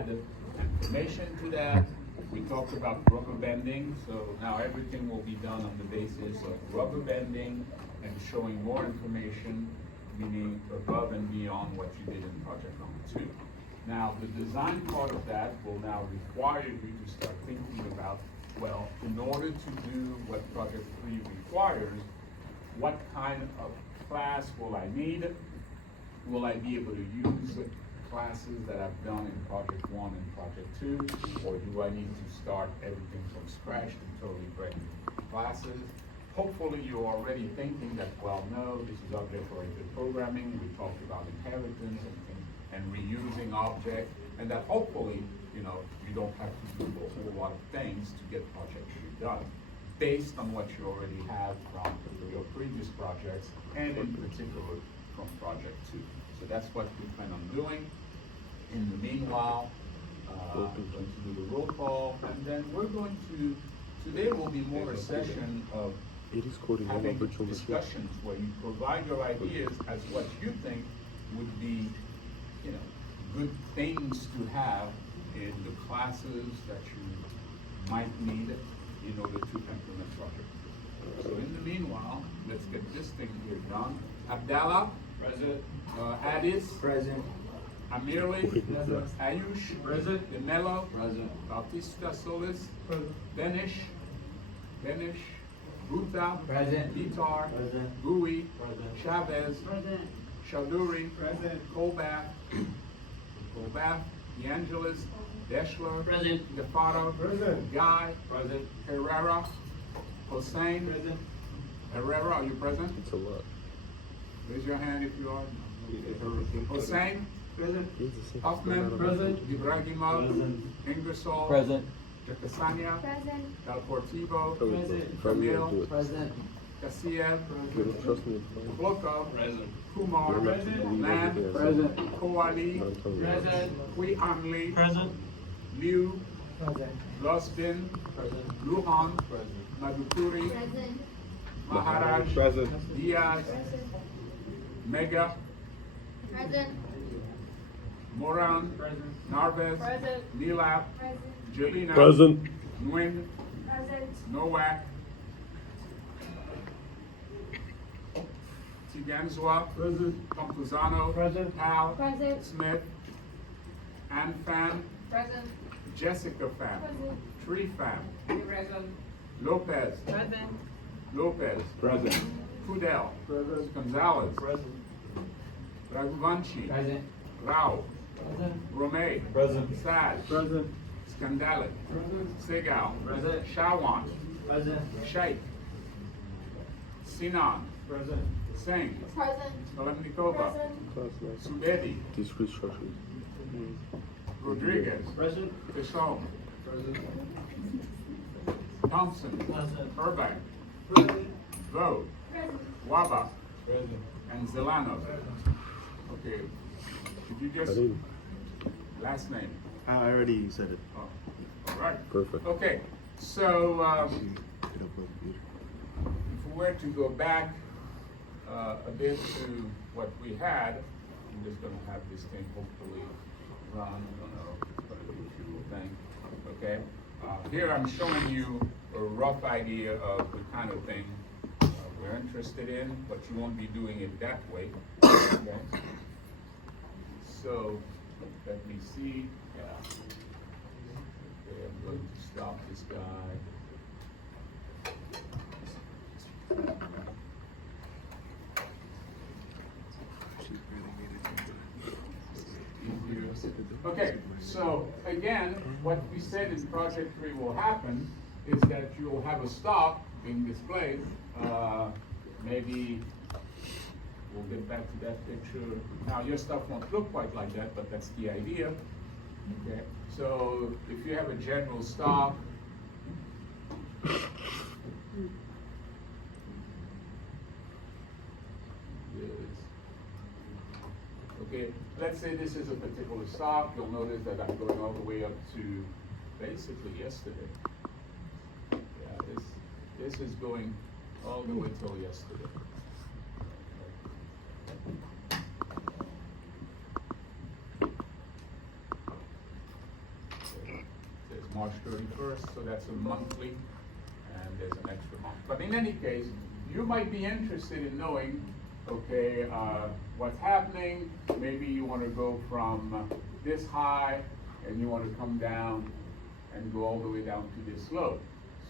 add information to that. We talked about rubber bending, so now everything will be done on the basis of rubber bending and showing more information, meaning above and beyond what you did in project number 2. Now, the design part of that will now require you to start thinking about, well, in order to do what project 3 requires, what kind of class will I need? Will I be able to use classes that I've done in project 1 and project 2? Or do I need to start everything from scratch to totally brand new classes? Hopefully you're already thinking that, well, no, this is object-oriented programming. We talked about inheritance and reusing objects, and that hopefully, you don't have to do a whole lot of things to get project 3 done, based on what you already have from your previous projects, and in particular from project 2. So that's what we plan on doing. In the meanwhile, we're going to do the roll call, and then we're going to, today will be more a session of having discussions where you provide your ideas as what you think would be, good things to have in the classes that you might need in order to implement project. So in the meanwhile, let's get this thing here done. Abdallah? Present. Addis? Present. Amirli? Present. Ayush? Present. Demelo? Present. Bautista Solis? Present. Benish? Ruta? Present. Vitar? Present. Gui? Present. Chavez? Present. Chaudhuri? Present. Colbath? DeAngelis? Deschler? Present. DeFato? Present. Guy? Present. Herrera? Hossein? Present. Herrera, are you present? It's a lot. Raise your hand if you are. Hossein? Present. Hoffman? Present. Ibrahimov? Present. Ingersoll? Present. Jacasania? Present. Dalportivo? Present. Camille? Present. Kassiev? You don't trust me. Bloko? Present. Kumar? Present. Lam? Present. Koali? Present. Hui Amli? Present. Liu? Present. Losbin? Present. Luhan? Present. Madhupuri? Present. Maharaj? Present. Diaz? Present. Mega? Present. Moran? Present. Narvez? Present. Nilap? Present. Jelena? Present. Nguyen? Present. Nowak? Tiganzwa? Present. Campuzano? Present. Powell? Present. Smith? Ann Pham? Present. Jessica Pham? Present. Tree Pham? Present. Lopez? Present. Lopez? Present. Fudel? Present. Gonzalez? Present. Raghuvanshi? Present. Rao? Present. Romay? Present. Sad? Present. Skandalik? Present. Segal? Present. Shawan? Present. Sheikh? Sinan? Present. Singh? Present. Kalemnikova? Present. Sudedi? Discrete structures. Rodriguez? Present. Tishon? Present. Thompson? Present. Herbank? Present. Vogt? Present. Waba? Present. And Zelano? Okay. Did you just, Karim. last name? I already said it. Oh, all right. Perfect. Okay, so Get up with you. if we were to go back a bit to what we had, I'm just going to have this thing hopefully run. I don't know what you will think. Okay. Here I'm showing you a rough idea of the kind of thing we're interested in, but you won't be doing it that way. Okay. So let me see. Yeah. Okay, I'm going to stop this guy. Okay, so again, what we said in project 3 will happen is that you will have a stock being displayed. Maybe we'll get back to that picture. Now your stuff won't look quite like that, but that's the idea. Okay, so if you have a general stock, okay, let's say this is a particular stock. You'll notice that I'm going all the way up to basically yesterday. Yeah, this is going all the way till yesterday. March 31st, so that's a monthly, and there's an extra month. But in any case, you might be interested in knowing, okay, what's happening. Maybe you want to go from this high, and you want to come down and go all the way down to this low.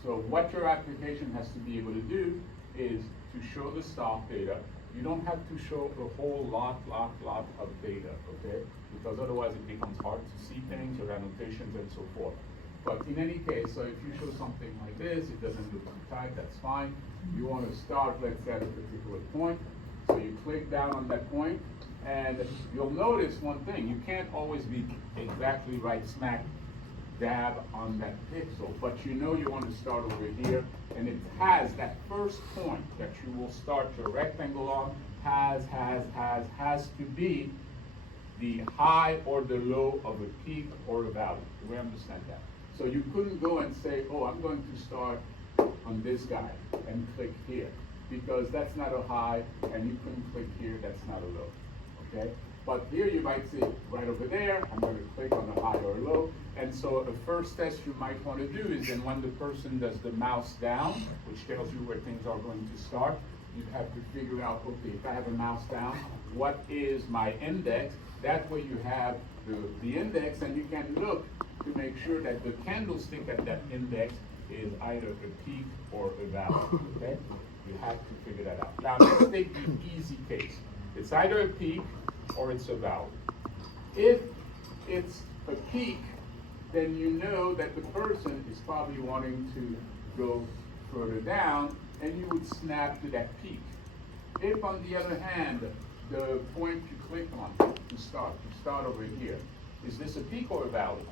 So what your application has to be able to do is to show the stock data. You don't have to show a whole lot of data, okay? Because otherwise it becomes hard to see things or annotations and so forth. But in any case, so if you show something like this, it doesn't look too tight, that's fine. You want to start, let's say, at a particular point. So you click down on that point, and you'll notice one thing. You can't always be exactly right smack dab on that pixel, but you know you want to start over here, and it has that first point that you will start your rectangle on, has to be the high or the low of a peak or a valley. Do we understand that? So you couldn't go and say, oh, I'm going to start on this guy and click here, because that's not a high, and you couldn't click here, that's not a low, okay? But here you might see right over there, I'm going to click on the high or low. And so the first test you might want to do is then when the person does the mouse down, which tells you where things are going to start, you have to figure out, okay, if I have a mouse down, what is my index? That way you have the index, and you can look to make sure that the candlestick at that index is either a peak or a valley, okay? You have to figure that out. Now let's take the easy case. It's either a peak or it's a valley. If it's a peak, then you know that the person is probably wanting to go further down, and you would snap to that peak. If, on the other hand, the point you click on to start over here, is this a peak or a valley?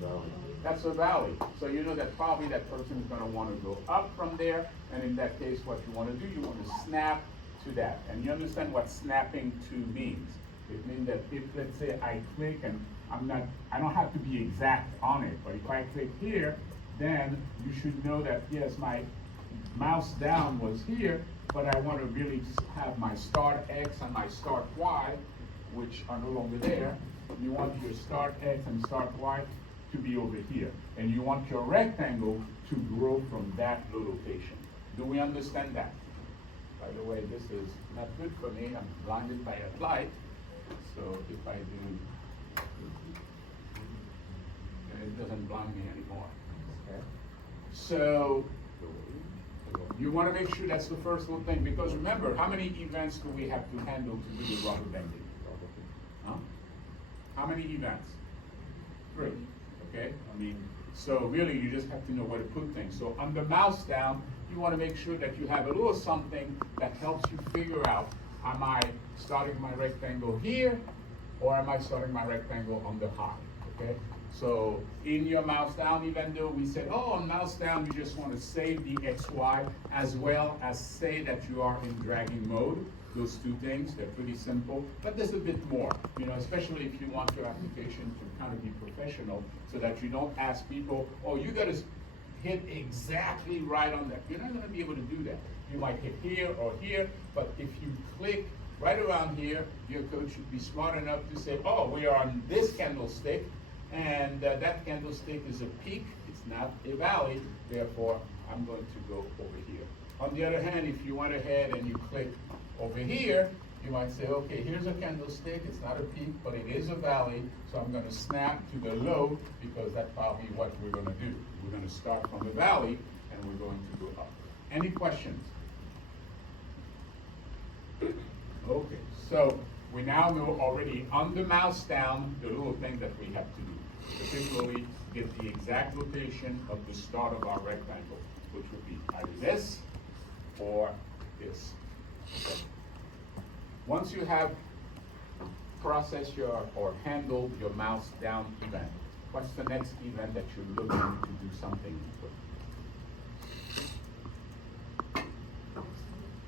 Valley. That's a valley. So you know that probably that person is going to want to go up from there, and in that case, what you want to do, you want to snap to that. And you understand what snapping to means. It means that if, let's say, I click and I don't have to be exact on it, but if I click here, then you should know that, yes, my mouse down was here, but I want to really have my start X and my start Y, which are no longer there. You want your start X and start Y to be over here. And you want your rectangle to grow from that location. Do we understand that? By the way, this is not good for me. I'm blinded by a light. So if I do, it doesn't blind me anymore. Okay? So you want to make sure that's the first little thing, because remember, how many events do we have to handle to do the rubber bending? Huh? How many events? 3. Okay? I mean, so really you just have to know where to put things. So on the mouse down, you want to make sure that you have a little something that helps you figure out, am I starting my rectangle here, or am I starting my rectangle on the high? Okay? So in your mouse down, even though we said, oh, on mouse down, you just want to save the XY as well as say that you are in dragging mode. Those two things, they're pretty simple, but there's a bit more, you know, especially if you want your application to kind of be professional, so that you don't ask people, oh, you got to hit exactly right on that. You're not going to be able to do that. You might hit here or here, but if you click right around here, your code should be smart enough to say, oh, we are on this candlestick, and that candlestick is a peak, it's not a valley, therefore I'm going to go over here. On the other hand, if you went ahead and you click over here, you might say, okay, here's a candlestick, it's not a peak, but it is a valley, so I'm going to snap to the low, because that's probably what we're going to do. We're going to start from the valley, and we're going to go up. Any questions? Okay, so we now know already on the mouse down the little thing that we have to do, particularly get the exact location of the start of our rectangle, which would be either this or this. Okay. Once you have processed or handled your mouse down event, what's the next event that you're looking to do something with?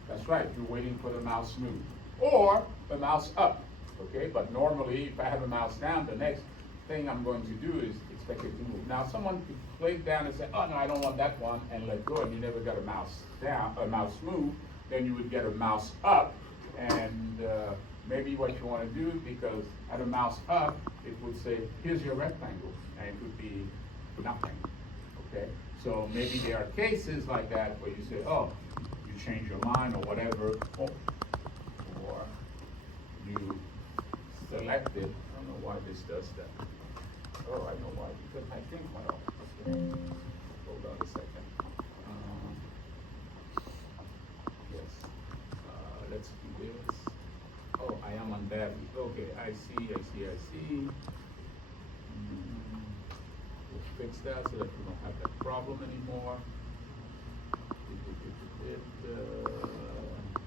That's right, you're waiting for the mouse move. Or the mouse up, okay? But normally, if I have a mouse down, the next thing I'm going to do is expect it to move. Now, someone could click down and say, oh, no, I don't want that one, and let go, and you never got a mouse down, a mouse move. Then you would get a mouse up, and maybe what you want to do, because at a mouse up, it would say, here's your rectangle, and it would be nothing, okay? So maybe there are cases like that where you say, oh, you change your mind or whatever, or you selected, I don't know why this does that. Oh, I know why, because I think, well, hold on a second. Yes, let's do this. Oh, I am on that. Okay, I see. We'll fix that so that we don't have that problem anymore.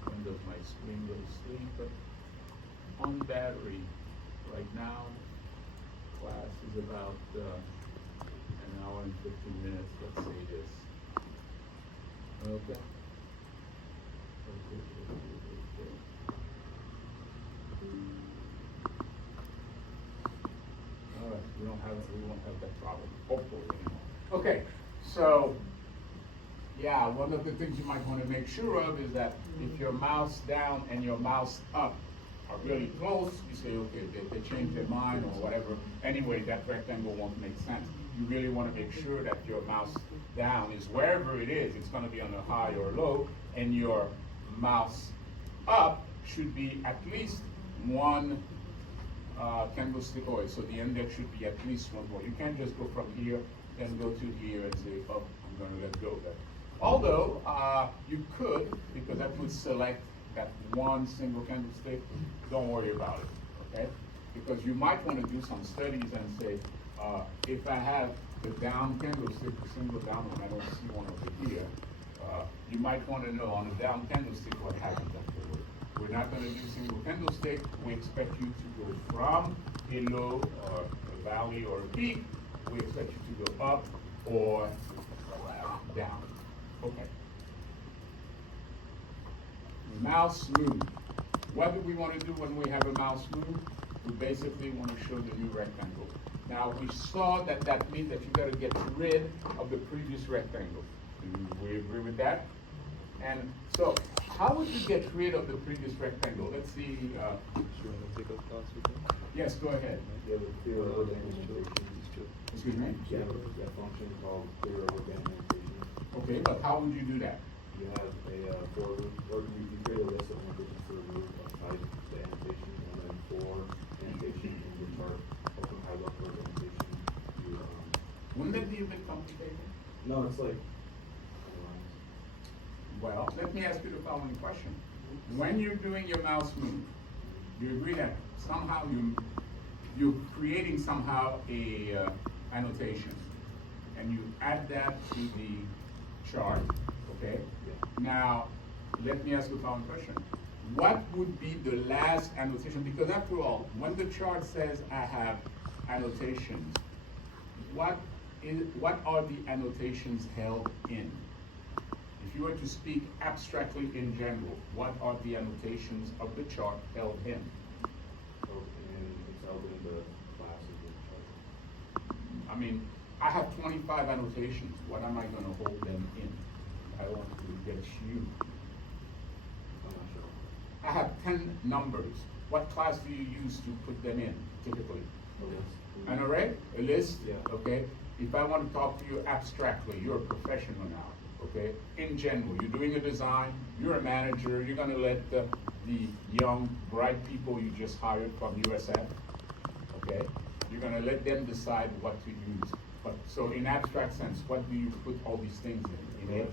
When does my screen go to sleep? But on battery, right now, class is about an hour and 15 minutes. Let's say this. Okay. All right, we won't have that problem, hopefully anymore. Okay, so, yeah, one of the things you might want to make sure of is that if your mouse down and your mouse up are really close, you say, okay, they changed their mind or whatever. Anyway, that rectangle won't make sense. You really want to make sure that your mouse down is wherever it is, it's going to be on the high or low, and your mouse up should be at least one candlestick away. So the index should be at least one more. You can't just go from here and go to here and say, oh, I'm going to let go of that. Although you could, because that would select that one single candlestick, don't worry about it, okay? Because you might want to do some studies and say, if I have the down candlestick, the single down one, I don't see one over here, you might want to know on the down candlestick what happens afterward. We're not going to do single candlestick. We expect you to go from a low or a valley or a peak. We expect you to go up or down. Okay. Mouse move. What do we want to do when we have a mouse move? We basically want to show the new rectangle. Now we saw that that means that you got to get rid of the previous rectangle. Do we agree with that? And so, how would you get rid of the previous rectangle? Let's see. You want to take a class with them? Yes, go ahead. You have a clear over demonstration. Excuse me? You have a function called clear over demonstration. Okay, but how would you do that? You have you create a list of annotations to remove outside the annotation, and then for annotation in your chart, open high level annotation. Wouldn't that be a bit complicated? No, it's like. Well, let me ask you the following question. When you're doing your mouse move, do you agree that somehow you're creating somehow a annotation, and you add that to the chart, okay? Yeah. Now, let me ask you the following question. What would be the last annotation? Because after all, when the chart says I have annotations, what are the annotations held in? If you were to speak abstractly in general, what are the annotations of the chart held in? And it's held in the classes of the chart. I mean, I have 25 annotations. What am I going to hold them in? I want to get you. I'm not sure. I have 10 numbers. What class do you use to put them in, typically? An array? A list? Yeah. Okay. If I want to talk to you abstractly, you're a professional now. Okay. In general, you're doing a design, you're a manager, you're going to let the young, bright people you just hired from USF, okay? You're going to let them decide what to use. But so in abstract sense, what do you put all these things in?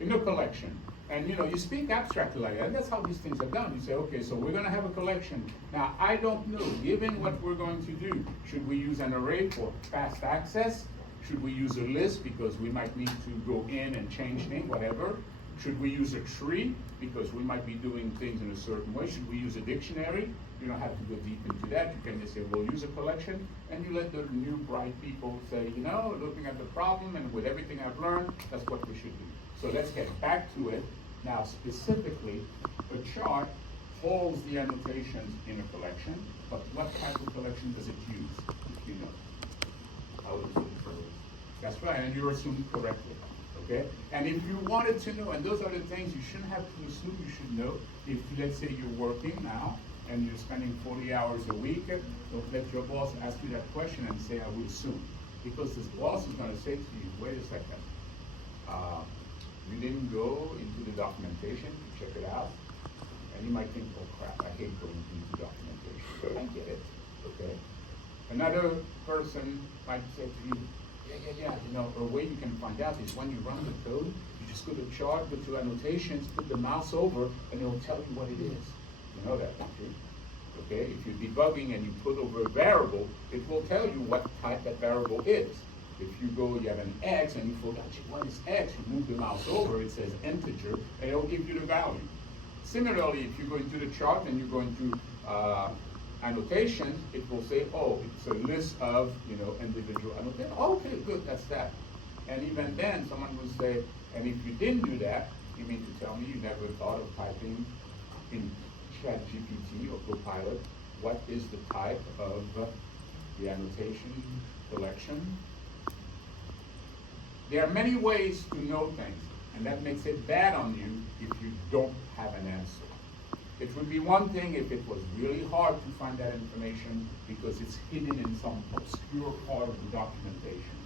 In a collection. And you know, you speak abstractly like that. That's how these things are done. You say, okay, so we're going to have a collection. Now, I don't know, given what we're going to do, should we use an array for fast access? Should we use a list because we might need to go in and change things, whatever? Should we use a tree because we might be doing things in a certain way? Should we use a dictionary? You don't have to go deep into that. You can just say, we'll use a collection, and you let the new bright people say, you know, looking at the problem and with everything I've learned, that's what we should do. So let's get back to it. Now, specifically, a chart holds the annotations in a collection, but what type of collection does it use, if you know? I would assume for That's right, and you're assuming correctly, okay? And if you wanted to know, and those are the things you shouldn't have to assume, you should know. If, let's say, you're working now, and you're spending 40 hours a week, don't let your boss ask you that question and say, I would assume. Because this boss is gonna say to you, wait a second, you didn't go into the documentation to check it out, and you might think, oh crap, I hate going into documentation. I get it, okay? Another person might say to you, yeah, you know, a way you can find out is when you run the code, you just go to chart, go to annotations, put the mouse over, and it'll tell you what it is. You know that, don't you? Okay, if you're debugging and you put over a variable, it will tell you what type that variable is. If you go, you have an X and you forgot what is X, you move the mouse over, it says integer, and it'll give you the value. Similarly, if you go into the chart and you go into annotations, it will say, oh, it's a list of, you know, individual annotations. Okay, good, that's that. And even then, someone will say, and if you didn't do that, you mean to tell me you never thought of typing in ChatGPT or Copilot, what is the type of the annotation collection? There are many ways to know things, and that makes it bad on you if you don't have an answer. It would be one thing if it was really hard to find that information because it's hidden in some obscure part of the documentation,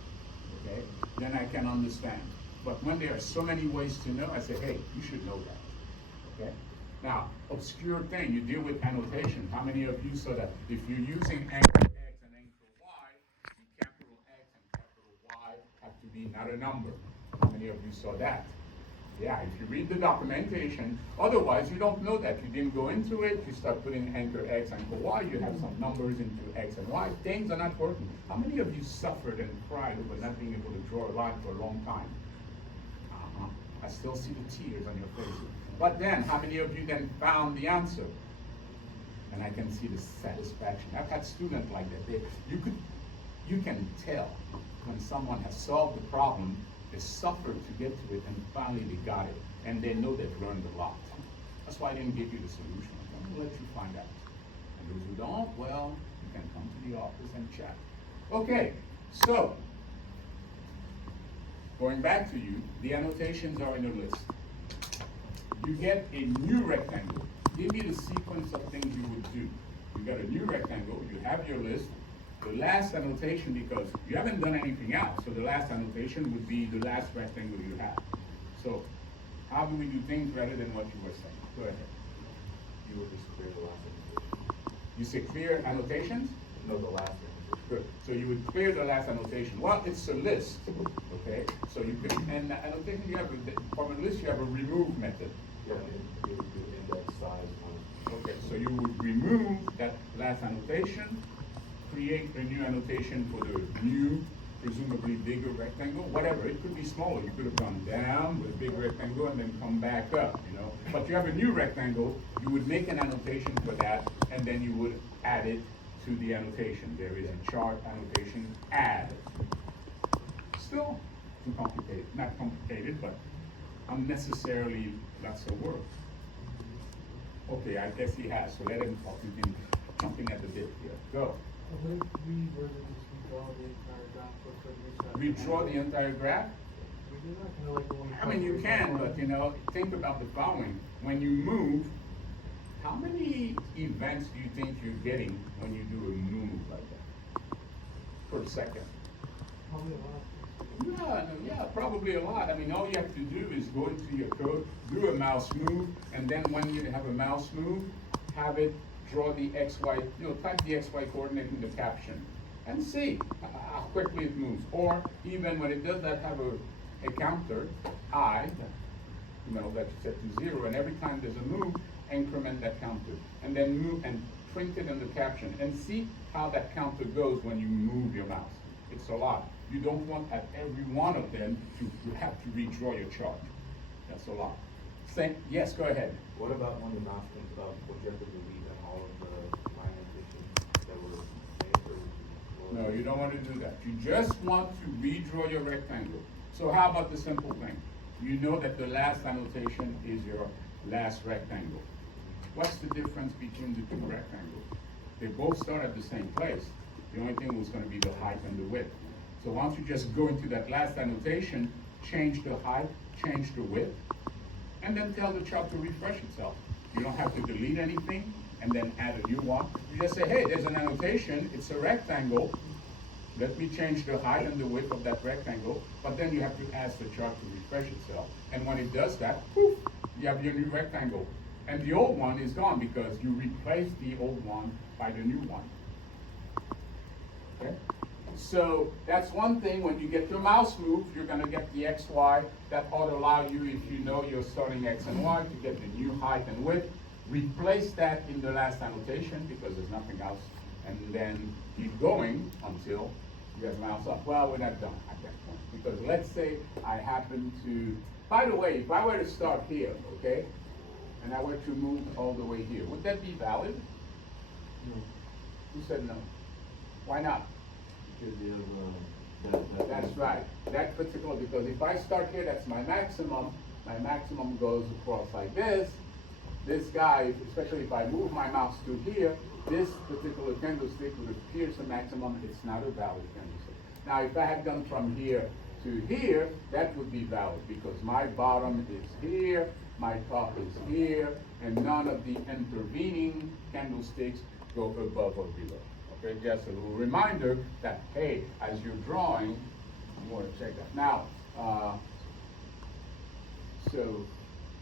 okay? Then I can understand. But when there are so many ways to know, I say, hey, you should know that, okay? Now, obscure thing, you deal with annotation. How many of you saw that if you're using anchor X and anchor Y, the capital X and capital Y have to be not a number? How many of you saw that? Yeah, if you read the documentation, otherwise you don't know that. You didn't go into it, you start putting anchor X, anchor Y, you have some numbers into X and Y, things are not working. How many of you suffered and cried over not being able to draw a line for a long time? I still see the tears on your faces. But then, how many of you then found the answer? And I can see the satisfaction. I've had students like that. You can tell when someone has solved the problem, they suffered to get to it, and finally they got it. And they know they've learned a lot. That's why I didn't give you the solution. I'm gonna let you find out. And those who don't, well, you can come to the office and chat. Okay, so, going back to you, the annotations are in a list. You get a new rectangle. Give me the sequence of things you would do. You got a new rectangle, you have your list. The last annotation, because you haven't done anything else, so the last annotation would be the last rectangle you have. So, how do we do things rather than what you were saying? Go ahead. You will just clear the last annotation. You say clear annotations? No, the last annotation. Good. So you would clear the last annotation. Well, it's a list, okay? So you can, and annotation, you have, from a list, you have a remove method. Yeah, and you would do index size one. Okay, so you would remove that last annotation, create a new annotation for the new, presumably bigger rectangle, whatever. It could be smaller. You could have gone down with a big rectangle and then come back up, you know. But you have a new rectangle, you would make an annotation for that, and then you would add it to the annotation. There is a chart annotation, add. Still too complicated. Not complicated, but unnecessarily lots of work. Okay, I guess he has, so let him talk. He's been jumping at the bit here. Go. What if we were to just redraw the entire graph for certain research? Redraw the entire graph? We do that kind of like when we. I mean, you can, but you know, think about the following. When you move, how many events do you think you're getting when you do a move like that? Per second? Probably a lot. Yeah, probably a lot. I mean, all you have to do is go into your code, do a mouse move, and then when you have a mouse move, have it draw the XY, you know, type the XY coordinate in the caption, and see how quickly it moves. Or even when it does not have a counter, I, you know, that's set to 0, and every time there's a move, increment that counter, and then move and print it in the caption, and see how that counter goes when you move your mouse. It's a lot. You don't want at every one of them to have to redraw your chart. That's a lot. Yes, go ahead. What about when the mouse comes up, would you have to delete all of the line annotations that were made? No, you don't want to do that. You just want to redraw your rectangle. So how about the simple thing? You know that the last annotation is your last rectangle. What's the difference between the two rectangles? They both start at the same place. The only thing was going to be the height and the width. So once you just go into that last annotation, change the height, change the width, and then tell the chart to refresh itself. You don't have to delete anything and then add a new one. You just say, hey, there's an annotation, it's a rectangle, let me change the height and the width of that rectangle, but then you have to ask the chart to refresh itself. And when it does that, poof, you have your new rectangle. And the old one is gone because you replaced the old one by the new one. Okay? So that's one thing. When you get your mouse moved, you're gonna get the X, Y. That ought to allow you, if you know your starting X and Y, to get the new height and width. Replace that in the last annotation because there's nothing else. And then keep going until you have mouse up. Well, we're not done at that point. Because let's say I happen to, by the way, if I were to start here, okay, and I were to move all the way here, would that be valid? No, Who said no? Why not? because you have, That's right. That particular, because if I start here, that's my maximum. My maximum goes across like this. This guy, especially if I move my mouse to here, this particular candlestick would appear as a maximum. It's not a valid candlestick. Now, if I had gone from here to here, that would be valid because my bottom is here, my top is here, and none of the intervening candlesticks go above or below. Okay, just a little reminder that, hey, as you're drawing, you want to check that. Now, so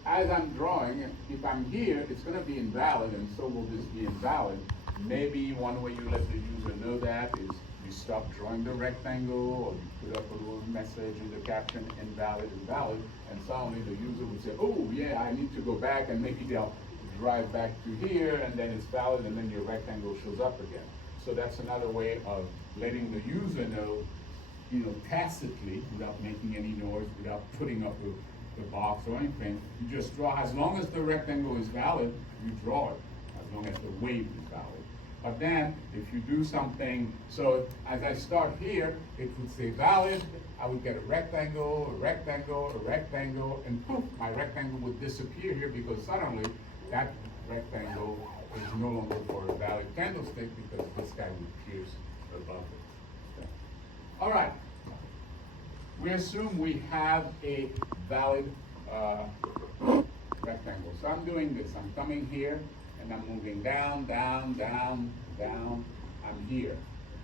as I'm drawing, if I'm here, it's going to be invalid, and so will this be invalid. Maybe one way you let the user know that is you stop drawing the rectangle, or you put up a little message in the caption, invalid, invalid, and suddenly the user would say, oh yeah, I need to go back, and maybe they'll drive back to here, and then it's valid, and then your rectangle shows up again. So that's another way of letting the user know, you know, tacitly, without making any noise, without putting up the box or anything. You just draw. As long as the rectangle is valid, you draw it. As long as the wave is valid. But then, if you do something, so as I start here, it would say valid. I would get a rectangle, a rectangle, a rectangle, and poof, my rectangle would disappear here because suddenly that rectangle is no longer for a valid candlestick because this guy would pierce above it. Okay. All right. We assume we have a valid rectangle. So I'm doing this. I'm coming here and I'm moving down, down, down, down. I'm here.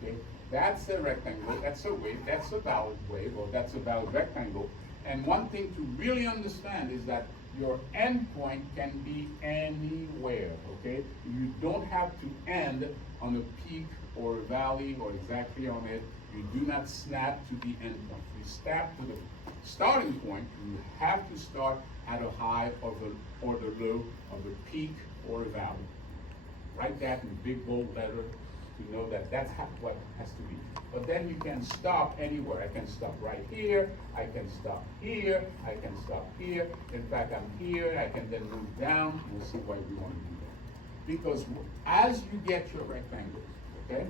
Okay? That's a rectangle. That's a wave. That's a valid wave, or that's a valid rectangle. And one thing to really understand is that your endpoint can be anywhere. Okay? You don't have to end on a peak or a valley or exactly on it. You do not snap to the endpoint. You snap to the starting point. You have to start at a high or the low of a peak or a valley. Write that in big bold letter to know that that's what has to be. But then you can stop anywhere. I can stop right here. I can stop here. I can stop here. In fact, I'm here. I can then move down. We'll see why we want to do that. Because as you get your rectangles, okay,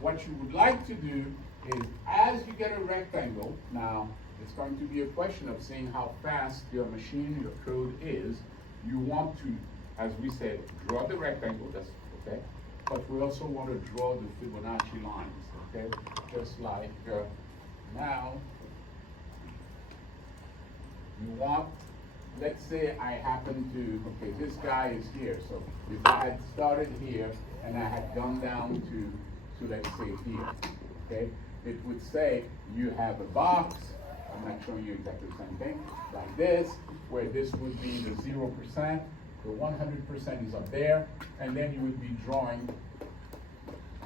what you would like to do is as you get a rectangle, now it's going to be a question of seeing how fast your machine, your code is. You want to, as we said, draw the rectangle, that's okay, but we also want to draw the Fibonacci lines, okay? Just like now, you want, let's say I happen to, okay, this guy is here, so if I had started here and I had gone down to let's say here, okay? It would say you have a box, I'm not showing you exactly the same thing, like this, where this would be the 0%, the 100% is up there, and then you would be drawing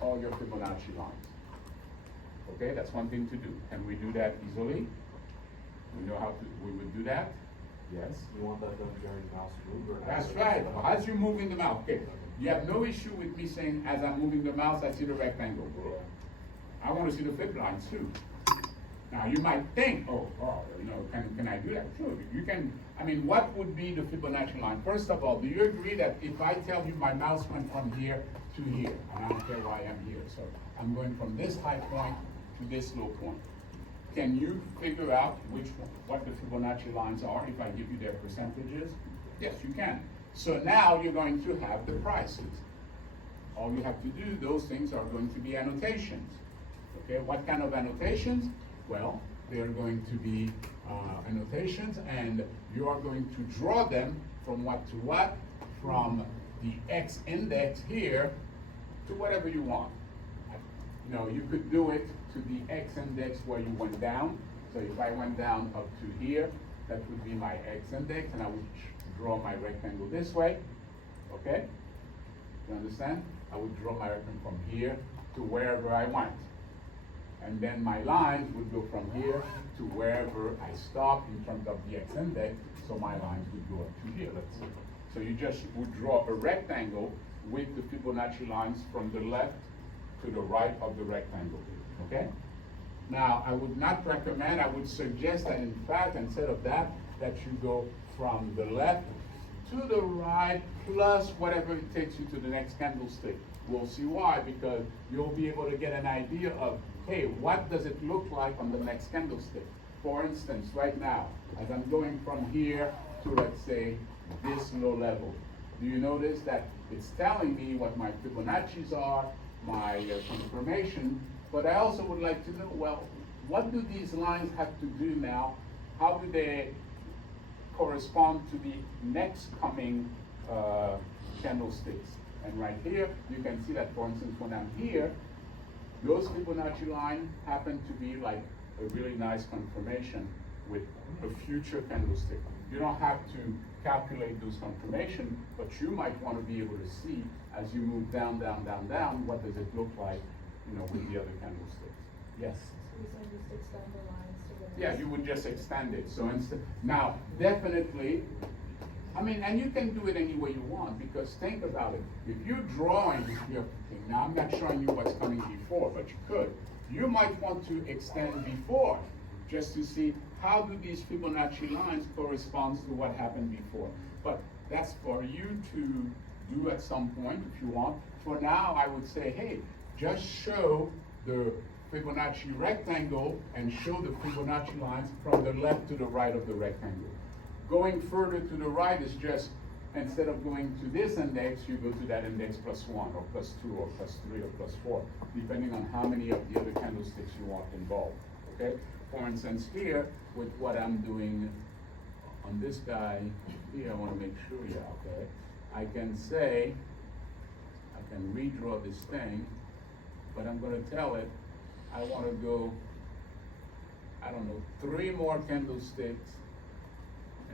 all your Fibonacci lines. Okay, that's one thing to do. Can we do that easily? We know how to, we would do that? Yes. You want that done during mouse move or? That's right, as you're moving the mouse, okay. You have no issue with me saying, as I'm moving the mouse, I see the rectangle. I want to see the Fib lines too. Now you might think, oh, you know, can I do that? Sure, you can. I mean, what would be the Fibonacci line? First of all, do you agree that if I tell you my mouse went from here to here, and I don't care why I'm here, so I'm going from this high point to this low point. Can you figure out what the Fibonacci lines are if I give you their percentages? Yes, you can. So now you're going to have the prices. All you have to do, those things are going to be annotations. Okay, what kind of annotations? Well, they're going to be annotations, and you are going to draw them from what to what? From the X index here to whatever you want. You know, you could do it to the X index where you went down. So if I went down up to here, that would be my X index, and I would draw my rectangle this way, okay? You understand? I would draw my rectangle from here to wherever I went. And then my lines would go from here to wherever I stop in terms of the X index, so my lines would go up to here, let's say. So you just would draw a rectangle with the Fibonacci lines from the left to the right of the rectangle, okay? Now, I would not recommend, I would suggest that in fact, instead of that, that you go from the left to the right, plus whatever it takes you to the next candlestick. We'll see why, because you'll be able to get an idea of, hey, what does it look like on the next candlestick? For instance, right now, as I'm going from here to, let's say, this low level, do you notice that it's telling me what my Fibonacci's are, my confirmation, but I also would like to know, well, what do these lines have to do now? How do they correspond to the next coming candlesticks? And right here, you can see that, for instance, when I'm here, those Fibonacci lines happen to be like a really nice confirmation with a future candlestick. You don't have to calculate those confirmation, but you might want to be able to see as you move down, down, down, down, what does it look like, you know, with the other candlesticks. Yes? So we said just extend the lines to the. Yeah, you would just extend it. So instead, now, definitely, I mean, and you can do it any way you want, because think about it. If you're drawing your thing, now I'm not showing you what's coming before, but you could. You might want to extend before, just to see how do these Fibonacci lines correspond to what happened before. But that's for you to do at some point if you want. For now, I would say, hey, just show the Fibonacci rectangle and show the Fibonacci lines from the left to the right of the rectangle. Going further to the right is just, instead of going to this index, you go to that index +1 or +2 or +3 or +4, depending on how many of the other candlesticks you want involved, okay? For instance, here, with what I'm doing on this guy here, I want to make sure, yeah, okay? I can say, I can redraw this thing, but I'm going to tell it, I want to go, I don't know, 3 more candlesticks,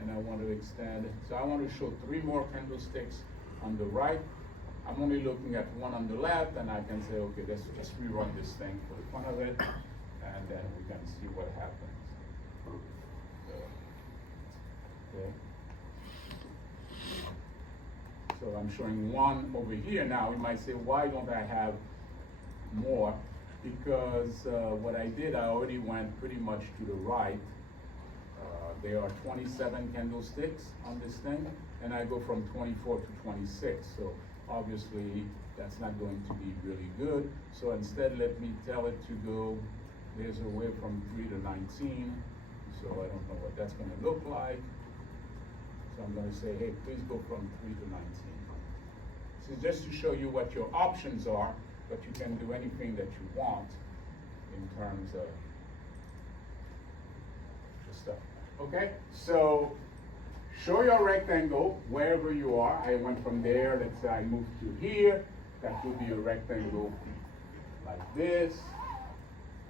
and I want to extend it. So I want to show 3 more candlesticks on the right. I'm only looking at 1 on the left, and I can say, okay, let's just rerun this thing for the fun of it, and then we can see what happens. So, okay. So I'm showing 1 over here. Now, you might say, why don't I have more? Because what I did, I already went pretty much to the right. There are 27 candlesticks on this thing, and I go from 24 to 26. So obviously, that's not going to be really good. So instead, let me tell it to go, there's a way from 3 to 19. So I don't know what that's going to look like. So I'm going to say, hey, please go from 3 to 19. So just to show you what your options are, but you can do anything that you want in terms of the stuff. Okay, so show your rectangle wherever you are. I went from there, let's say I moved to here. That would be a rectangle like this.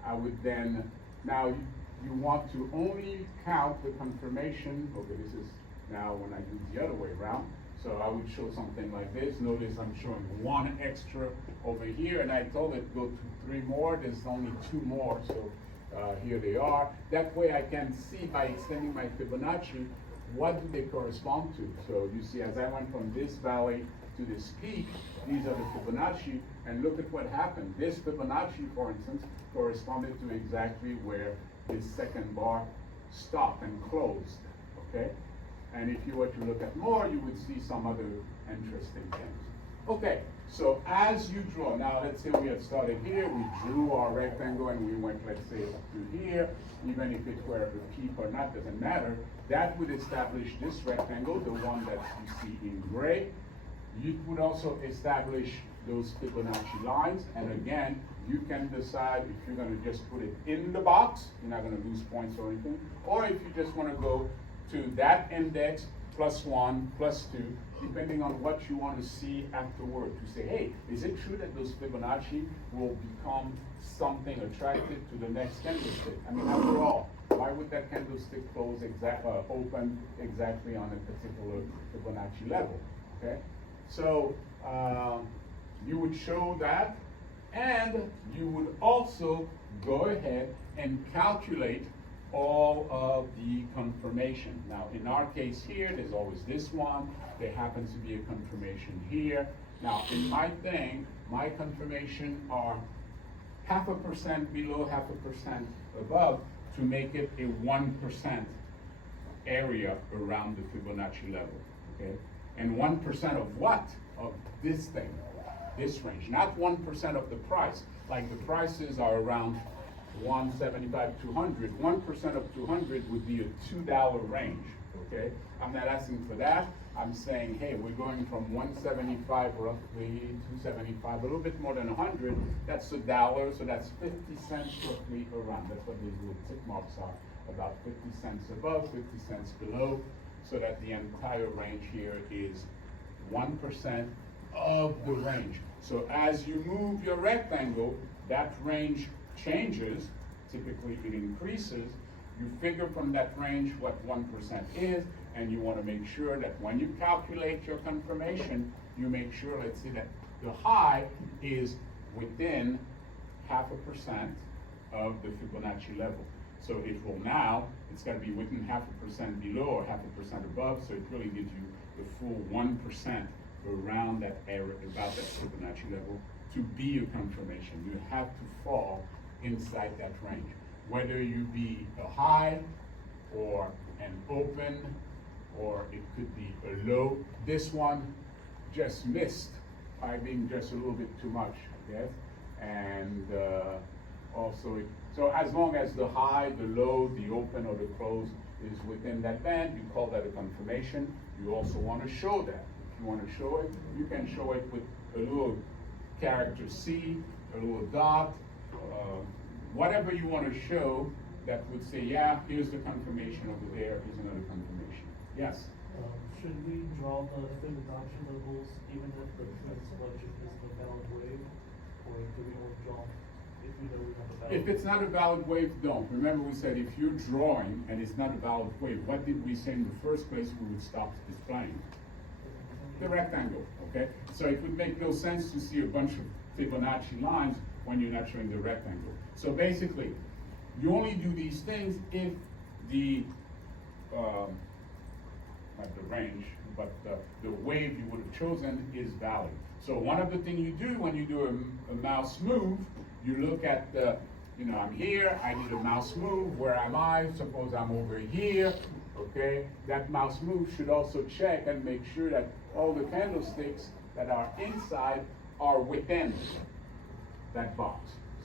I would then, now you want to only count the confirmation. Okay, this is now when I do the other way around. So I would show something like this. Notice I'm showing 1 extra over here, and I told it go to 3 more. There's only 2 more, so here they are. That way I can see by extending my Fibonacci, what do they correspond to? So you see, as I went from this valley to this peak, these are the Fibonacci, and look at what happened. This Fibonacci, for instance, corresponded to exactly where this second bar stopped and closed, okay? And if you were to look at more, you would see some other interesting things. Okay, so as you draw, now let's say we had started here, we drew our rectangle and we went, let's say, up to here, even if it were a peak or not, doesn't matter. That would establish this rectangle, the one that you see in gray. You would also establish those Fibonacci lines, and again, you can decide if you're gonna just put it in the box, you're not gonna lose points or anything, or if you just wanna go to that index +1, +2, depending on what you want to see afterward, to say, hey, is it true that those Fibonacci will become something attractive to the next candlestick? I mean, after all, why would that candlestick close open exactly on a particular Fibonacci level, okay? So, you would show that, and you would also go ahead and calculate all of the confirmation. Now, in our case here, there's always this one. There happens to be a confirmation here. Now, in my thing, my confirmation are 0.5% below, 0.5% above to make it a 1% area around the Fibonacci level, okay? And 1% of what? Of this thing, this range, not 1% of the price. Like the prices are around 175, 200. 1% of 200 would be a $2 range, okay? I'm not asking for that. I'm saying, hey, we're going from 175 roughly, 275, a little bit more than 100. That's $1, so that's 50 cents roughly around. That's what these little tick marks are, about 50 cents above, 50 cents below, so that the entire range here is 1% of the range. So as you move your rectangle, that range changes, typically it increases. You figure from that range what 1% is, and you want to make sure that when you calculate your confirmation, you make sure, let's see, that the high is within 0.5% of the Fibonacci level. So it will now, it's got to be within 0.5% below or 0.5% above, so it really gives you the full 1% around that area, about that Fibonacci level, to be a confirmation. You have to fall inside that range. Whether you be a high or an open, or it could be a low. This one just missed by being just a little bit too much, I guess. And also, so as long as the high, the low, the open, or the close is within that band, you call that a confirmation. You also want to show that. If you want to show it, you can show it with a little character C, a little dot, whatever you want to show that would say, yeah, here's the confirmation over there, here's another confirmation. Yes? Should we draw the Fibonacci levels even if the trend selection is the valid wave? Or do we only draw if we know we have a valid If it's not a valid wave, don't. Remember we said if you're drawing and it's not a valid wave, what did we say in the first place we would stop displaying? The rectangle, okay? So it would make no sense to see a bunch of Fibonacci lines when you're not showing the rectangle. So basically, you only do these things if the, not the range, but the wave you would have chosen is valid. So one of the things you do when you do a mouse move, you look at the, you know, I'm here, I did a mouse move, where am I? Suppose I'm over here, okay? That mouse move should also check and make sure that all the candlesticks that are inside are within that box.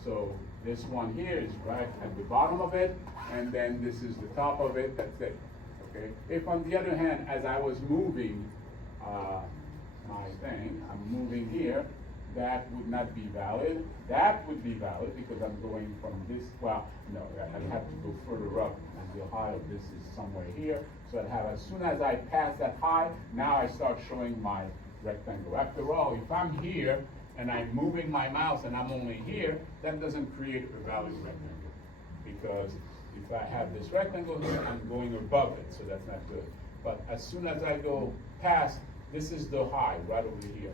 So this one here is right at the bottom of it, and then this is the top of it, that's it, okay? If on the other hand, as I was moving my thing, I'm moving here, that would not be valid. That would be valid because I'm going from this, well, no, I'd have to go further up, and the high of this is somewhere here. So I'd have, as soon as I pass that high, now I start showing my rectangle. After all, if I'm here, and I'm moving my mouse and I'm only here, that doesn't create a valid rectangle. Because if I have this rectangle here, I'm going above it, so that's not good. But as soon as I go past, this is the high right over here,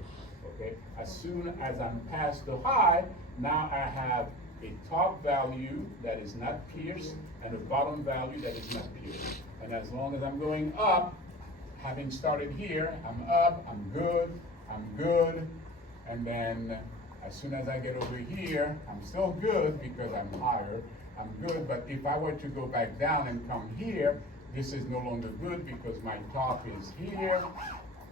okay? As soon as I'm past the high, now I have a top value that is not pierced and a bottom value that is not pierced. And as long as I'm going up, having started here, I'm up, I'm good, and then as soon as I get over here, I'm still good because I'm higher, I'm good, but if I were to go back down and come here, this is no longer good because my top is here,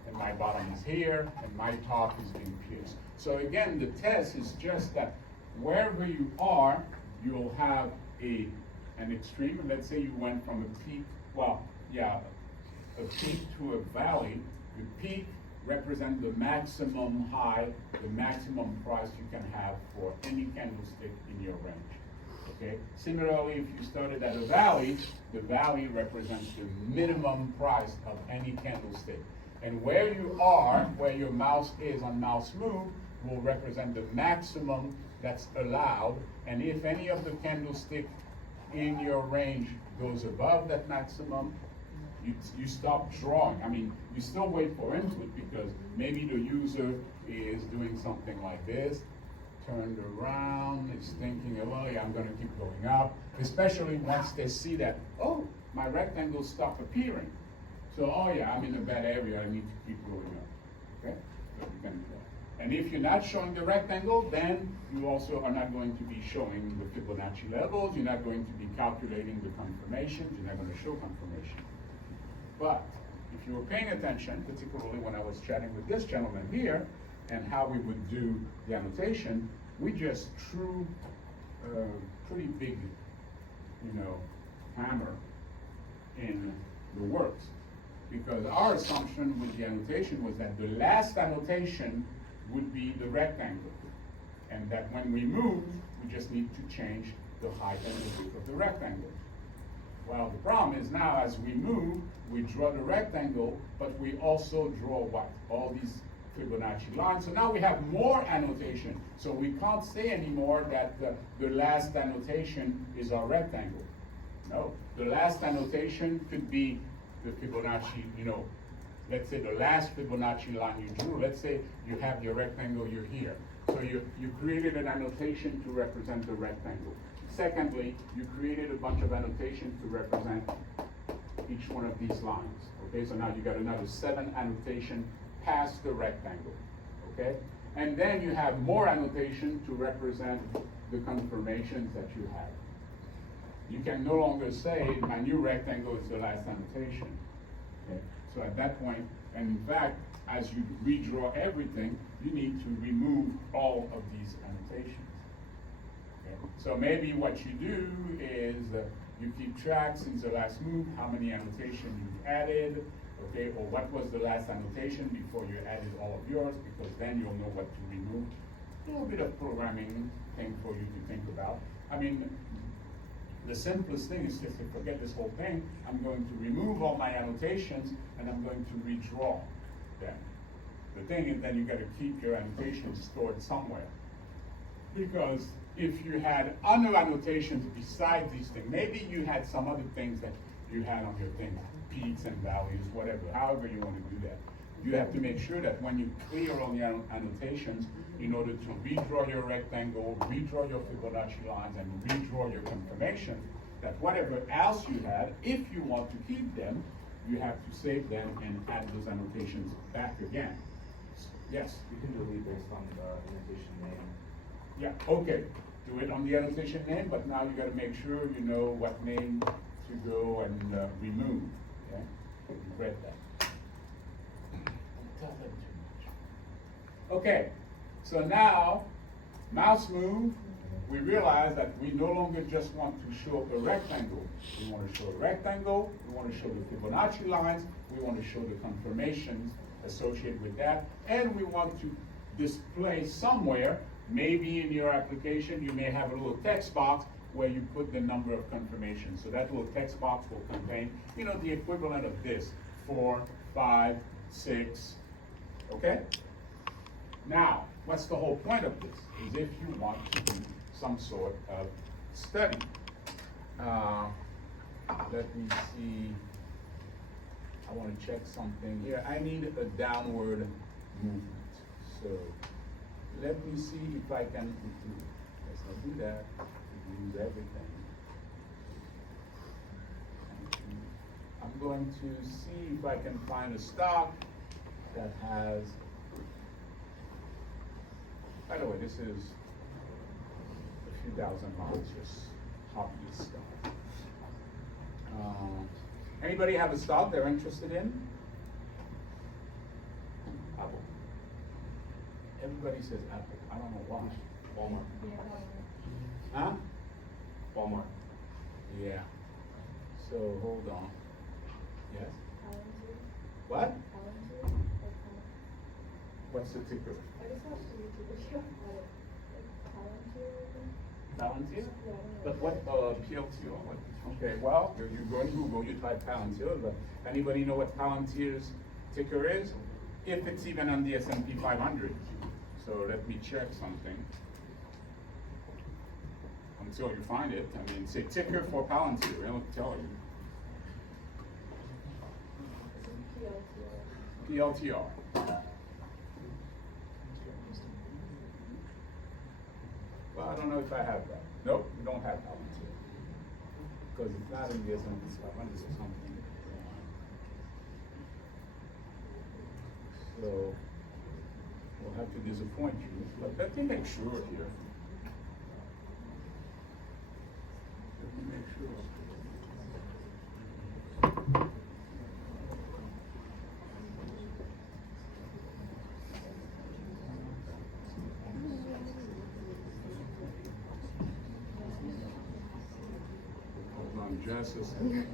and my bottom is here, and my top is being pierced. So again, the test is just that wherever you are, you'll have an extreme. Let's say you went from a peak, well, yeah, a peak to a valley. The peak represents the maximum high, the maximum price you can have for any candlestick in your range. Okay. Similarly, if you started at a valley, the valley represents the minimum price of any candlestick. And where you are, where your mouse is on mouse move, will represent the maximum that's allowed. And if any of the candlestick in your range goes above that maximum, you stop drawing. I mean, you still wait for input because maybe the user is doing something like this, turned around, is thinking, well, yeah, I'm gonna keep going up, especially once they see that, oh, my rectangles stop appearing. So, oh yeah, I'm in a bad area, I need to keep going up, okay? So you can do that. And if you're not showing the rectangle, then you also are not going to be showing the Fibonacci levels, you're not going to be calculating the confirmations, you're not gonna show confirmation. But if you were paying attention, particularly when I was chatting with this gentleman here, and how we would do the annotation, we just threw a pretty big, hammer in the works. Because our assumption with the annotation was that the last annotation would be the rectangle. And that when we move, we just need to change the height and the width of the rectangle. Well, the problem is now as we move, we draw the rectangle, but we also draw what? All these Fibonacci lines. So now we have more annotation. So we can't say anymore that the last annotation is our rectangle. No, the last annotation could be the Fibonacci, let's say the last Fibonacci line you drew. Let's say you have your rectangle, you're here. So you created an annotation to represent the rectangle. Secondly, you created a bunch of annotations to represent each one of these lines. Okay, so now you got another 7 annotation past the rectangle. Okay, and then you have more annotation to represent the confirmations that you have. You can no longer say my new rectangle is the last annotation. Okay, so at that point, and in fact, as you redraw everything, you need to remove all of these annotations. Okay? So maybe what you do is you keep track since the last move, how many annotations you've added, okay, or what was the last annotation before you added all of yours, because then you'll know what to remove. A little bit of programming thing for you to think about. I mean, the simplest thing is just to forget this whole thing. I'm going to remove all my annotations and I'm going to redraw them. The thing is then you got to keep your annotations stored somewhere. Because if you had other annotations besides these things, maybe you had some other things that you had on your thing, peaks and values, whatever, however you want to do that. You have to make sure that when you clear all the annotations, in order to redraw your rectangle, redraw your Fibonacci lines, and redraw your confirmations, that whatever else you had, if you want to keep them, you have to save them and add those annotations back again. Yes? You can delete based on the annotation name. Yeah, okay. Do it on the annotation name, but now you gotta make sure you know what name to go and remove, okay? You read that. Don't tell them too much. Okay, so now, mouse move, we realize that we no longer just want to show a rectangle. We want to show a rectangle, we want to show the Fibonacci lines, we want to show the confirmations associated with that, and we want to display somewhere, maybe in your application, you may have a little text box where you put the number of confirmations. So that little text box will contain, the equivalent of this, 4, 5, 6, okay? Now, what's the whole point of this? Is if you want to do some sort of study. Let me see. I want to check something here. I need a downward movement. So let me see if I can. Let's not do that. Use everything. I'm going to see if I can find a stock that has. By the way, this is a few thousand miles, just hobby stuff. Anybody have a stock they're interested in? Apple. Everybody says Apple. I don't know why. Walmart. Huh? Walmart. Yeah. So hold on. Yes? What? What's the ticker? I just watched a YouTube video about it. Palantir, Palantir? Yeah, But what, PLTR? What? Okay, well, you go on Google, you type Palantir, but anybody know what Palantir's ticker is, if it's even on the S&P 500. So let me check something. Until you find it, I mean, say ticker for Palantir, it'll tell you. PLTR. Well, I don't know if I have that. Nope, we don't have Palantir. Because it's not in the S&P 500 or something. So, we'll have to disappoint you. But let me make sure here. Let me make sure. Hold on just a second.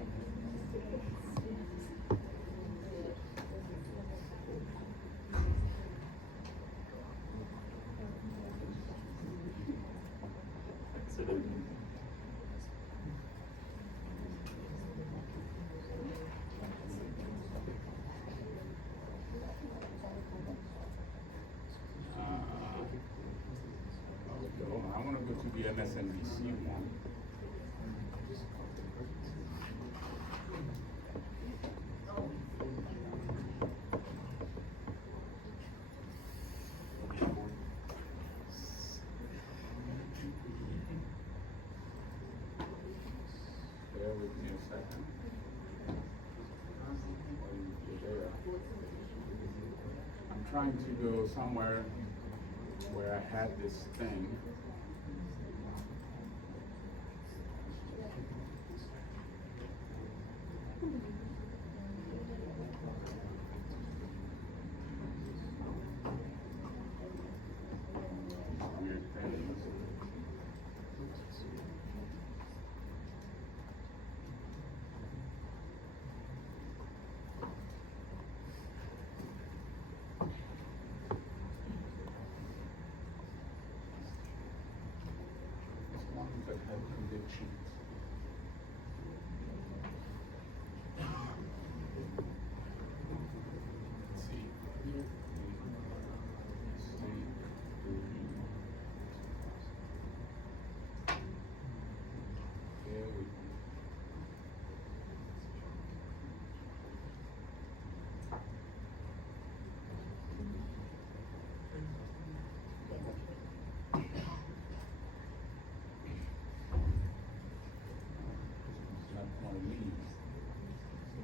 I want to go to the MSNBC one. Bear with me a second. I'm trying to go somewhere where I had this thing. Weird things. This one that had predictions. Let's see. There we go. Not one of these.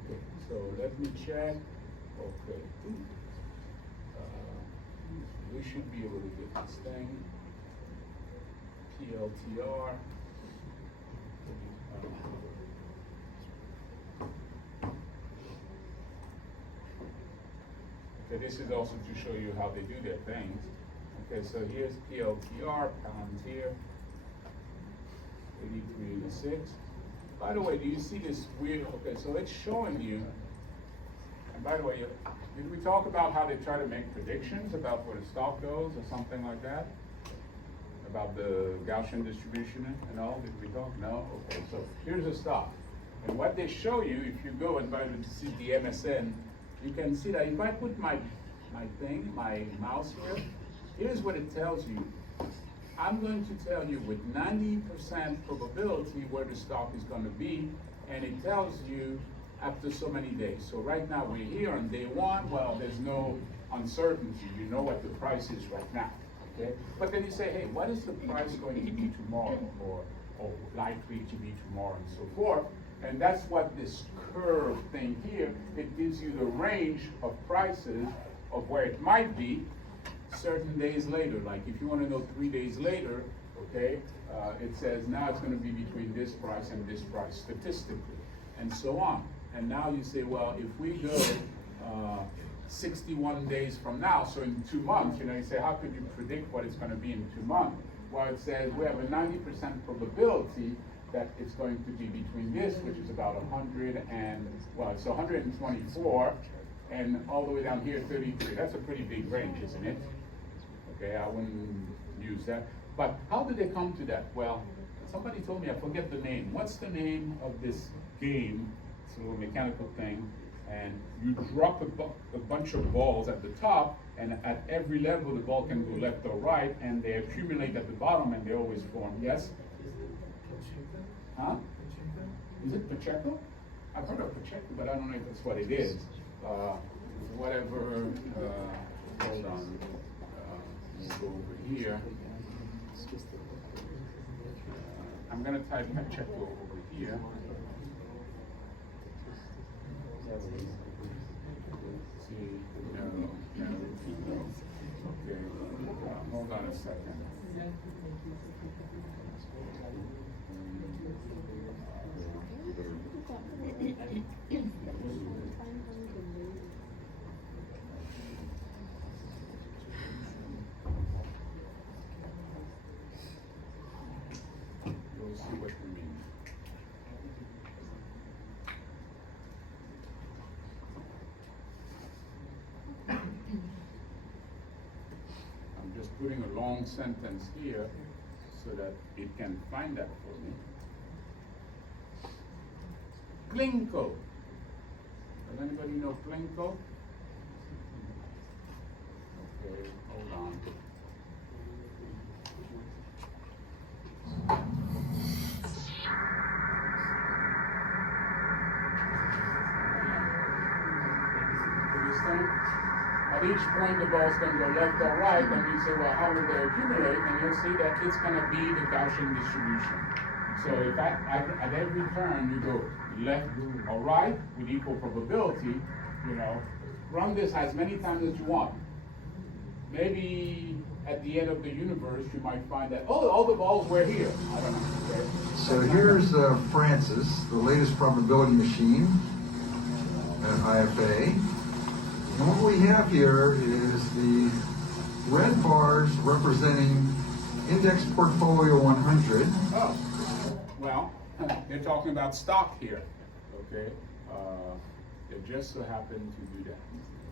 Okay, so let me check. Okay. We should be able to get this thing. PLTR. Okay, this is also to show you how they do their things. Okay, so here's PLTR, Palantir, 8386. By the way, do you see this weird, okay, so it's showing you, and by the way, did we talk about how they try to make predictions about where the stock goes or something like that? About the Gaussian distribution and all, did we talk? No? Okay, so here's the stock. And what they show you, if you go and try to see the MSN, you can see that if I put my mouse here, here's what it tells you. I'm going to tell you with 90% probability where the stock is going to be, and it tells you after so many days. So right now we're here on day one. Well, there's no uncertainty. You know what the price is right now, okay? But then you say, hey, what is the price going to be tomorrow, or likely to be tomorrow, and so forth. And that's what this curve thing here, it gives you the range of prices of where it might be certain days later. Like if you want to know 3 days later, okay, it says now it's going to be between this price and this price statistically, and so on. And now you say, well, if we go 61 days from now, so in 2 months, you know, you say, how could you predict what it's going to be in 2 months? Well, it says we have a 90% probability that it's going to be between this, which is about 100 and, well, it's 124, and all the way down here, 33. That's a pretty big range, isn't it? Okay, I wouldn't use that. But how did they come to that? Well, somebody told me, I forget the name. What's the name of this game? It's a little mechanical thing. And you drop a bunch of balls at the top, and at every level, the ball can go left or right, and they accumulate at the bottom, and they always form. Yes? Is it Pacheco? Huh? Pacheco? Is it Pacheco? I've heard of Pacheco, but I don't know if that's what it is. Whatever, hold on. We'll go over here. I'm gonna type Pacheco over here. See, no. Okay, hold on a second. We'll see what we mean. I'm just putting a long sentence here so that it can find that for me. Plinko. Does anybody know Plinko? Okay, hold on. At each point, the ball's going to go left or right, and you say, well, how will they accumulate? And you'll see that it's going to be the Gaussian distribution. So if at every turn you go left or right with equal probability, run this as many times as you want. Maybe at the end of the universe, you might find that, oh, all the balls were here. I don't know. Okay? So here's Francis, the latest probability machine at IFA. And what we have here is the red bars representing Index Portfolio 100. Oh, well, they're talking about stock here, okay? It just so happened to do that.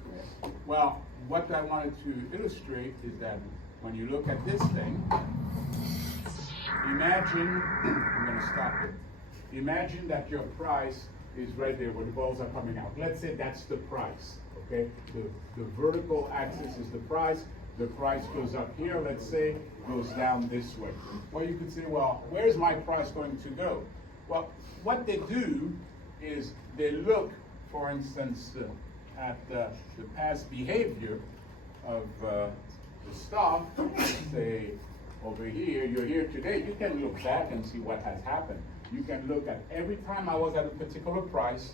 Okay? Well, what I wanted to illustrate is that when you look at this thing, imagine, I'm gonna stop it. Imagine that your price is right there where the balls are coming out. Let's say that's the price, okay? The vertical axis is the price. The price goes up here, let's say, goes down this way. Well, you could say, well, where's my price going to go? Well, what they do is they look, for instance, at the past behavior of the stock. Say, over here, you're here today, you can look back and see what has happened. You can look at every time I was at a particular price,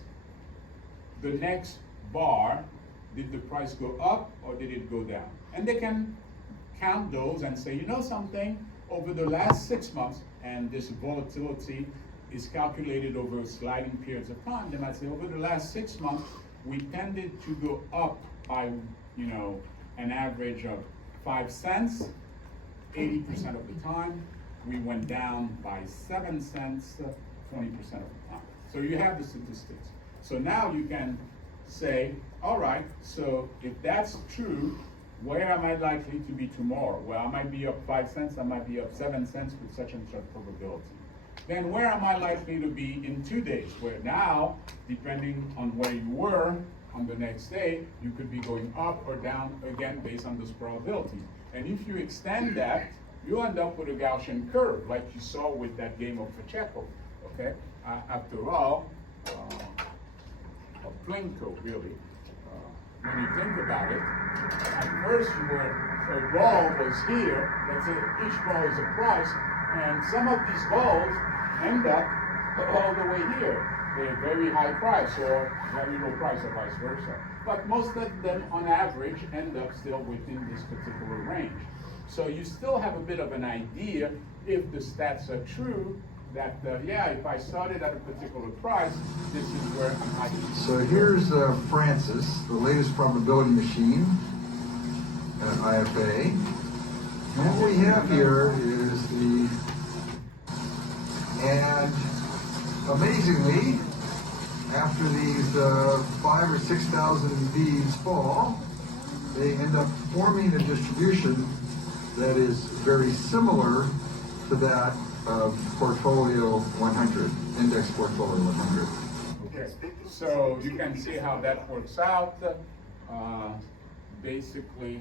the next bar, did the price go up or did it go down? And they can count those and say, you know something, over the last 6 months, and this volatility is calculated over sliding periods of time, they might say over the last 6 months, we tended to go up by, an average of 5 cents, 80% of the time. We went down by 7 cents, 20% of the time. So you have the statistics. So now you can say, all right, so if that's true, where am I likely to be tomorrow? Well, I might be up 5 cents, I might be up 7 cents with such and such probability. Then where am I likely to be in 2 days? Where now, depending on where you were on the next day, you could be going up or down again based on this probability. And if you extend that, you end up with a Gaussian curve, like you saw with that game of Pacheco, okay? After all, of Plinko, really. When you think about it, at first a ball was here, let's say each ball is a price, and some of these balls end up all the way here. They're very high price or very low price or vice versa. But most of them on average end up still within this particular range. So you still have a bit of an idea, if the stats are true, that if I started at a particular price, this is where I'm likely. So here's Francis, the latest probability machine at IFA. And what we have here is and amazingly, after these 5,000 or 6,000 beads fall, they end up forming a distribution that is very similar to that of Portfolio 100, Index Portfolio 100. Okay, so you can see how that works out. Basically,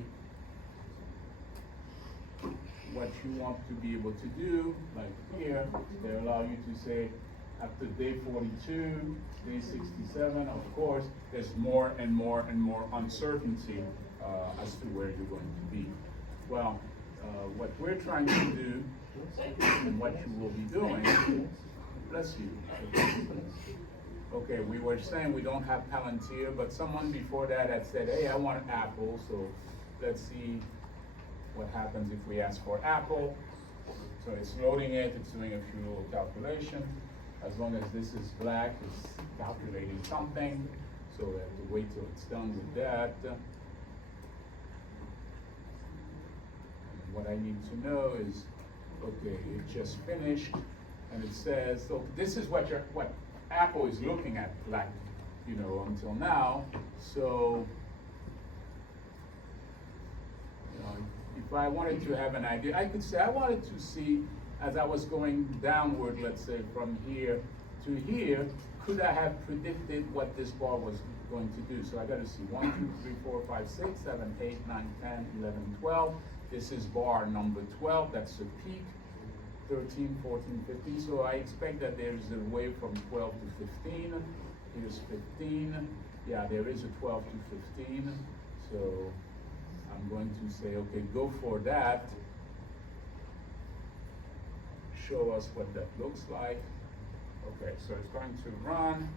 what you want to be able to do, like here, they allow you to say, after day 42, day 67, of course, there's more and more and more uncertainty as to where you're going to be. Well, what we're trying to do, and what you will be doing, bless you. Okay, we were saying we don't have Palantir, but someone before that had said, hey, I want Apple, so let's see what happens if we ask for Apple. So it's loading it, it's doing a few little calculations. As long as this is black, it's calculating something, so we have to wait till it's done with that. And what I need to know is, okay, it just finished, and it says, so this is what Apple is looking at, like, you know, until now. So, you know, if I wanted to have an idea, I could say I wanted to see, as I was going downward, let's say from here to here, could I have predicted what this bar was going to do? So I got to see 1, 2, 3, 4, 5, 6, 7, 8, 9, 10, 11, 12. This is bar number 12, that's the peak. 13, 14, 15. So I expect that there's a wave from 12 to 15. Here's 15. Yeah, there is a 12 to 15. So I'm going to say, okay, go for that. Show us what that looks like. Okay, so it's going to run.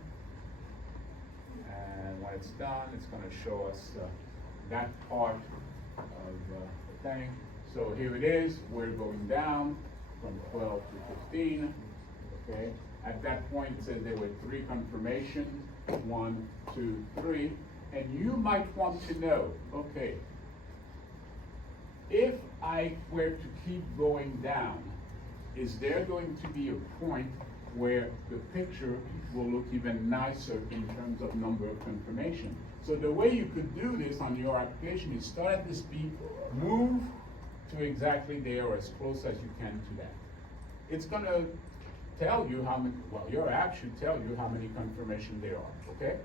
And when it's done, it's going to show us that part of the thing. So here it is. We're going down from 12 to 15, okay? At that point, it says there were 3 confirmations, 1, 2, 3, and you might want to know, okay, if I were to keep going down, is there going to be a point where the picture will look even nicer in terms of number of confirmation? So the way you could do this on your application is start at this peak, move to exactly there or as close as you can to that. It's gonna tell you how many, well, your app should tell you how many confirmation there are, okay?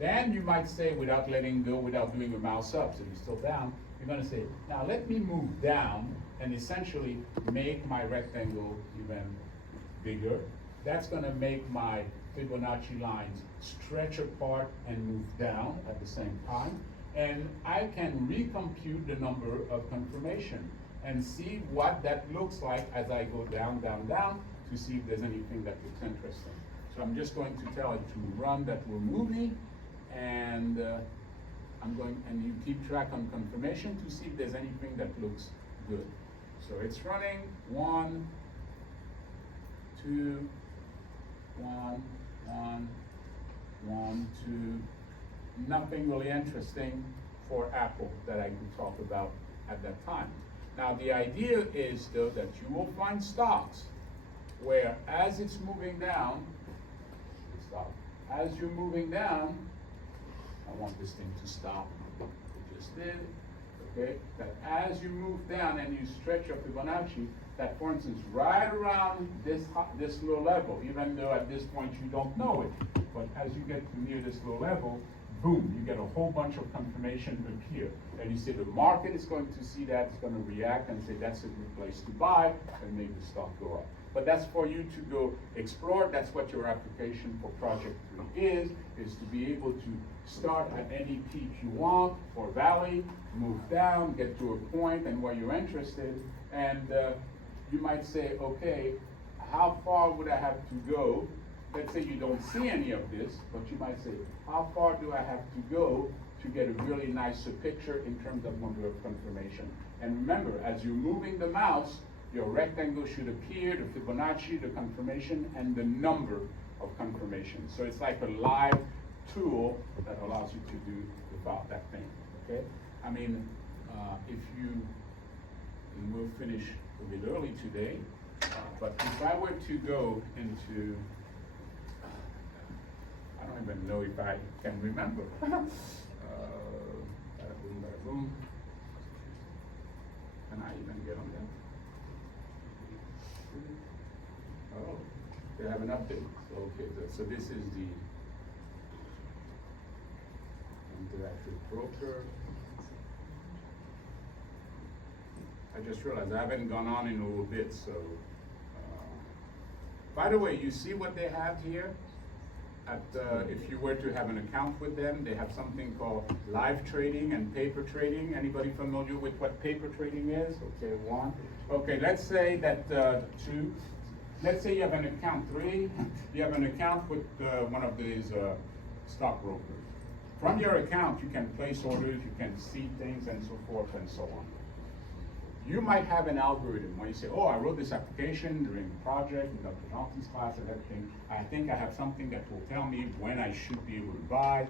Then you might say, without letting go, without doing a mouse up, so you're still down, you're gonna say, now let me move down and essentially make my rectangle even bigger. That's gonna make my Fibonacci lines stretch apart and move down at the same time. And I can recompute the number of confirmation and see what that looks like as I go down, down, down to see if there's anything that looks interesting. So I'm just going to tell it to run that we're moving, and and you keep track on confirmation to see if there's anything that looks good. So it's running 1, 2, 1, 1, 1, 2. Nothing really interesting for Apple that I could talk about at that time. Now the idea is though that you will find stocks where as it's moving down, as you're moving down, I want this thing to stop. It just did. Okay, that as you move down and you stretch your Fibonacci, that for instance, right around this low level, even though at this point you don't know it, but as you get to near this low level, boom, you get a whole bunch of confirmation appear. And you see the market is going to see that, it's going to react and say that's a good place to buy and make the stock go up. But that's for you to go explore. That's what your application for Project 3 is to be able to start at any peak you want or valley, move down, get to a point and where you're interested. And you might say, okay, how far would I have to go? Let's say you don't see any of this, but you might say, how far do I have to go to get a really nice picture in terms of number of confirmation? And remember, as you're moving the mouse, your rectangle should appear, the Fibonacci, the confirmation, and the number of confirmation. So it's like a live tool that allows you to do about that thing, okay? I mean, and we'll finish a bit early today, but if I were to go into, I don't even know if I can remember. Bada boom, bada boom. Can I even get on that? Oh, they have an update. So, okay, so this is the interactive broker. I just realized I haven't gone on in a little bit, so. By the way, you see what they have here? If you were to have an account with them, they have something called live trading and paper trading. Anybody familiar with what paper trading is? Okay, one. Okay, let's say that two. Let's say you have an account, three. You have an account with one of these stockbrokers. From your account, you can place orders, you can see things, and so forth and so on. You might have an algorithm where you say, oh, I wrote this application during the project, in Dr. Johnson's class and everything. I think I have something that will tell me when I should be able to buy,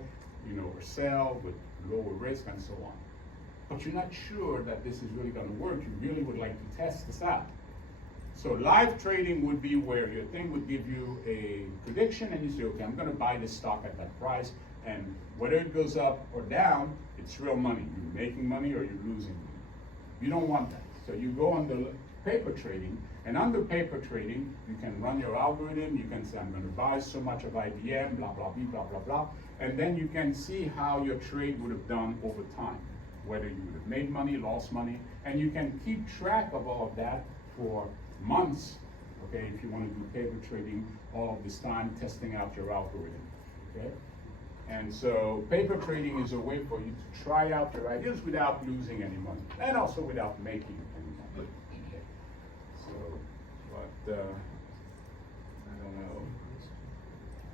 or sell with lower risk and so on. But you're not sure that this is really gonna work. You really would like to test this out. So live trading would be where your thing would give you a prediction and you say, okay, I'm gonna buy this stock at that price, and whether it goes up or down, it's real money. You're making money or you're losing money. You don't want that. So you go on the paper trading, and under paper trading, you can run your algorithm, you can say, I'm gonna buy so much of IBM, blah, blah, blah, blah, blah, blah, and then you can see how your trade would have done over time, whether you would have made money, lost money, and you can keep track of all of that for months, okay, if you wanna do paper trading all of this time, testing out your algorithm, okay? And so paper trading is a way for you to try out your ideas without losing any money, and also without making any money. Okay. So, but I don't know.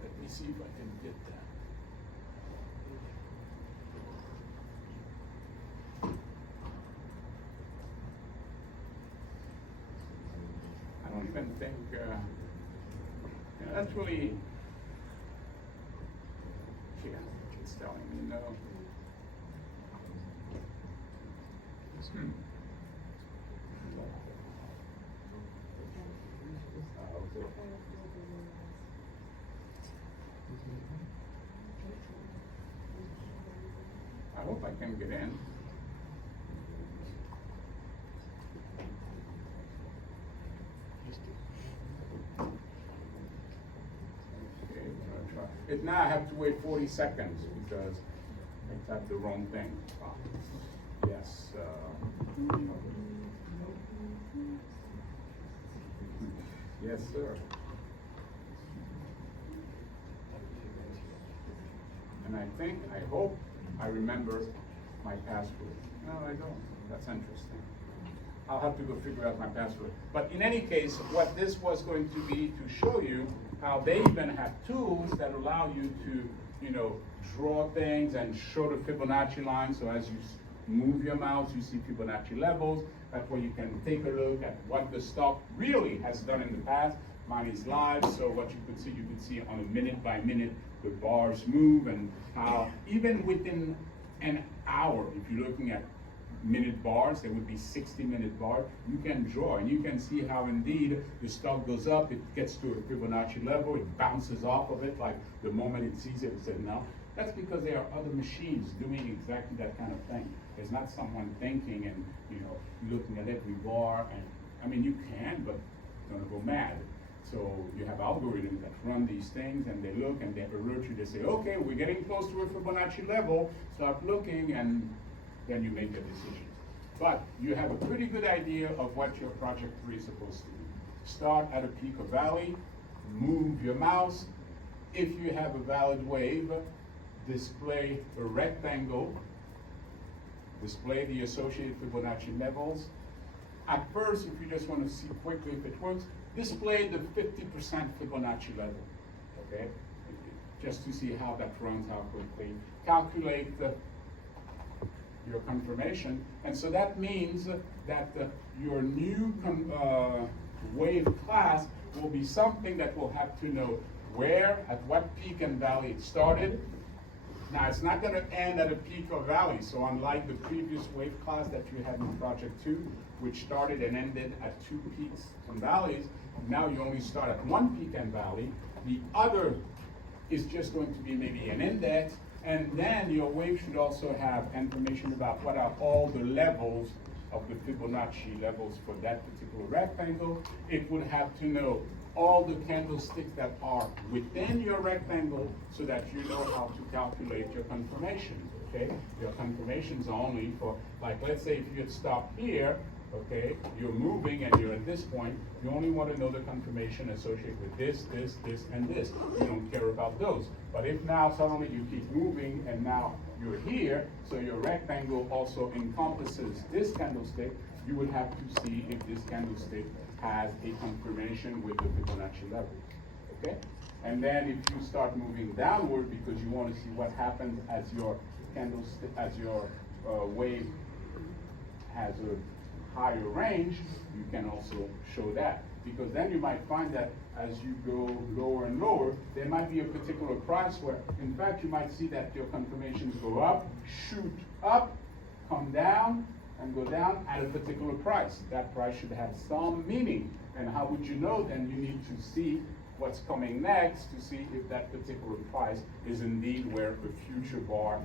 Let me see if I can get that. I don't even think that's really. Yeah, it's telling me no. Okay. I hope I can get in. Okay, I'm gonna try. Now I have to wait 40 seconds because I typed the wrong thing. Ah, yes. Yes, sir. And I hope I remember my password. No, I don't. That's interesting. I'll have to go figure out my password. But in any case, what this was going to be to show you how they even have tools that allow you to, draw things and show the Fibonacci line. So as you move your mouse, you see Fibonacci levels. That's where you can take a look at what the stock really has done in the past. Mine is live, so what you could see on a minute by minute, the bars move and how even within an hour, if you're looking at minute bars, there would be 60-minute bar, you can draw and you can see how indeed the stock goes up, it gets to a Fibonacci level, it bounces off of it, like the moment it sees it, it says no. That's because there are other machines doing exactly that kind of thing. There's not someone thinking and looking at every bar, and I mean you can, but it's gonna go mad. So you have algorithms that run these things and they look and they alert you, they say, okay, we're getting close to a Fibonacci level, start looking, and then you make a decision. But you have a pretty good idea of what your project 3 is supposed to be. Start at a peak or valley, move your mouse. If you have a valid wave, display a rectangle, display the associated Fibonacci levels. At first, if you just want to see quickly if it works, display the 50% Fibonacci level, okay? Just to see how that runs, how quickly. Calculate your confirmation, and so that means that your new wave class will be something that will have to know where, at what peak and valley it started. Now, it's not going to end at a peak or valley, so unlike the previous wave class that you had in Project 2, which started and ended at 2 peaks and valleys, now you only start at 1 peak and valley. The other is just going to be maybe an index, and then your wave should also have information about what are all the levels of the Fibonacci levels for that particular rectangle. It would have to know all the candlesticks that are within your rectangle so that you know how to calculate your confirmations, okay? Your confirmations are only for, like, let's say if you had stopped here, okay, you're moving and you're at this point, you only want to know the confirmation associated with this, and this. You don't care about those. But if now suddenly you keep moving and now you're here, so your rectangle also encompasses this candlestick, you would have to see if this candlestick has a confirmation with the Fibonacci levels, okay? And then if you start moving downward because you want to see what happens as your candlestick, as your wave has a higher range, you can also show that. Because then you might find that as you go lower and lower, there might be a particular price where, in fact, you might see that your confirmations go up, shoot up, come down, and go down at a particular price. That price should have some meaning. And how would you know? Then you need to see what's coming next to see if that particular price is indeed where a future bar,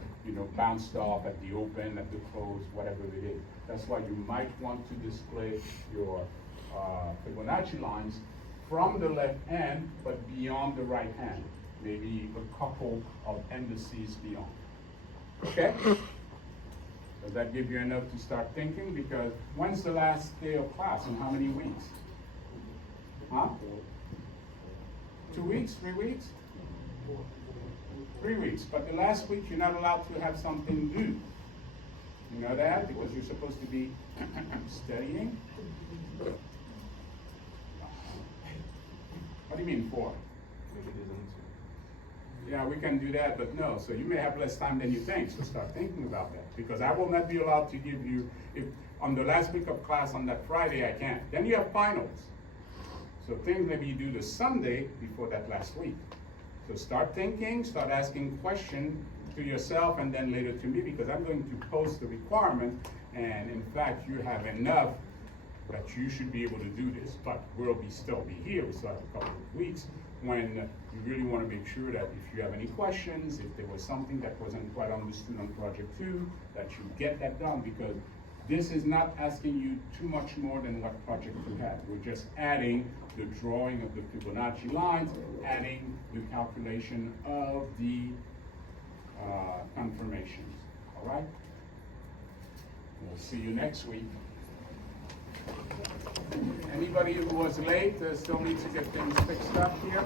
bounced off at the open, at the close, whatever it is. That's why you might want to display your Fibonacci lines from the left hand, but beyond the right hand. Maybe a couple of indices beyond. Okay? Does that give you enough to start thinking? Because when's the last day of class? In how many weeks? Huh? 2 weeks? 3 weeks? 3 weeks. But the last week you're not allowed to have something due. You know that? Because you're supposed to be studying. What do you mean 4? Yeah, we can do that, but no. So you may have less time than you think, so start thinking about that. Because I will not be allowed to give you, if on the last week of class on that Friday, I can't. Then you have finals. So things may be due the Sunday before that last week. So start thinking, start asking questions to yourself and then later to me, because I'm going to post the requirement, and in fact, you have enough that you should be able to do this. But we'll still be here, we still have a couple of weeks, when you really want to make sure that if you have any questions, if there was something that wasn't quite understood on project 2, that you get that done, because this is not asking you too much more than what project 2 had. We're just adding the drawing of the Fibonacci lines, adding the calculation of the confirmations, all right? We'll see you next week. Anybody who was late still needs to get things fixed up here?